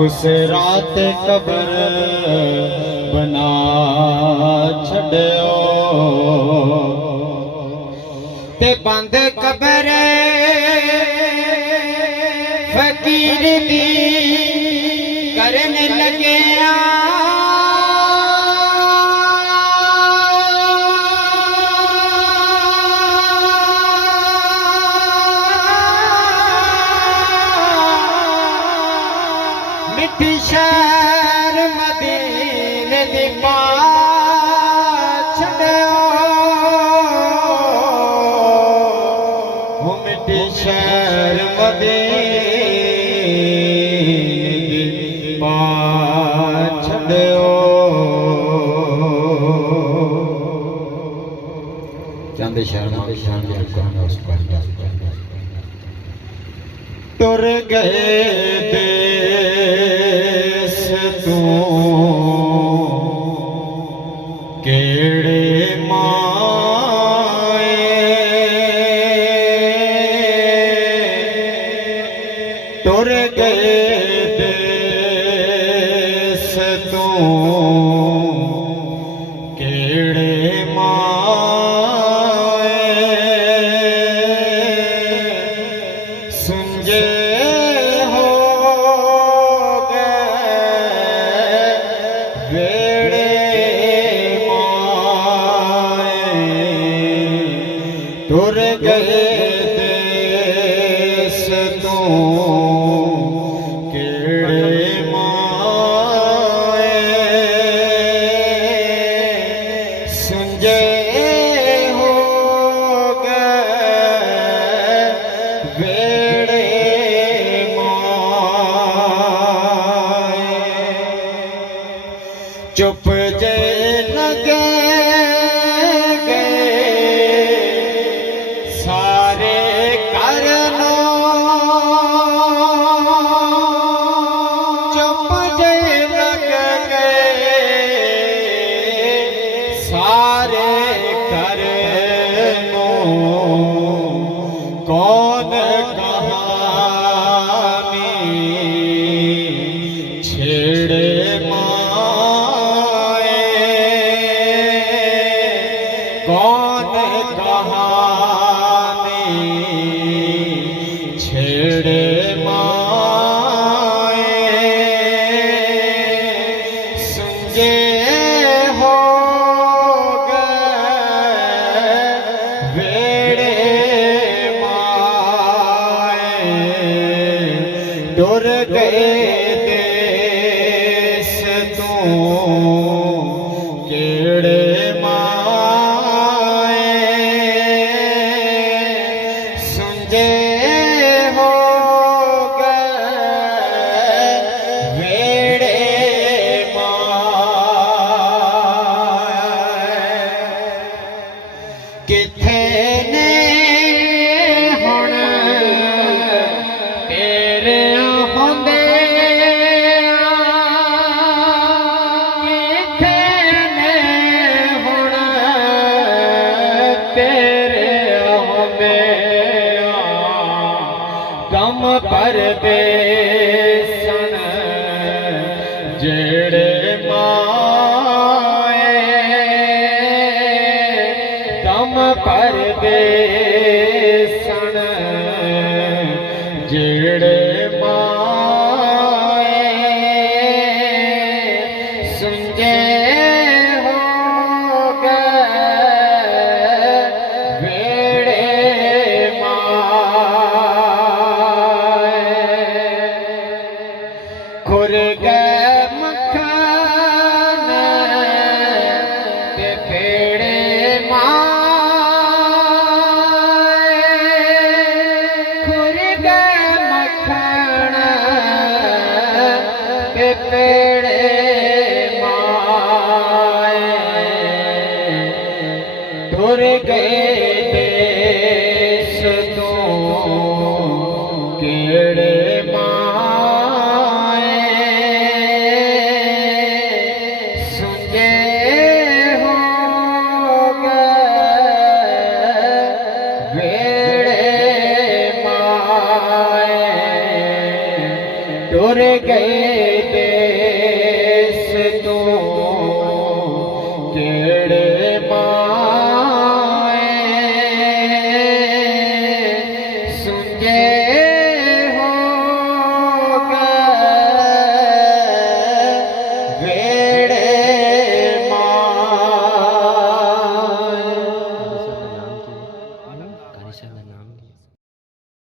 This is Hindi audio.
उस रात कबर बना छड़ियो ते बंद कबर फकीर दी करन लगे मिठी शहर मदीने दी बात छड़ियो मिठी शहर मदीने दी बात छड़ियो चांदे शहर में शान दी कुरान उस पर टुर गए देश तू केड़े माए टुर गए देश तू केड़े माए सुंजे हो गए वेड़े माए टुर गए देश तू केड़े माए सुंजे हो गए वेड़े माए चुप जे लगे गए सारे करनो चुप जे लग गए सारे करनो कौन कहानी छेड़े कौन कहानी छेड़े माए सुंजे हो गए वेड़े माए डर गए देश तू केड़े हो गए वेड़े माए किथे ने हुण तेरे होंदे किथे ने हुण तेरे होंदे गम परदेसन जेड़े माए गम परदेसन जेड़े माए सुंजे हो गए वेड़े खुर गए मखान ते पेड़े माए खुर गए मखान ते पेड़े माए टुर गए देश तू केड़े टुर गए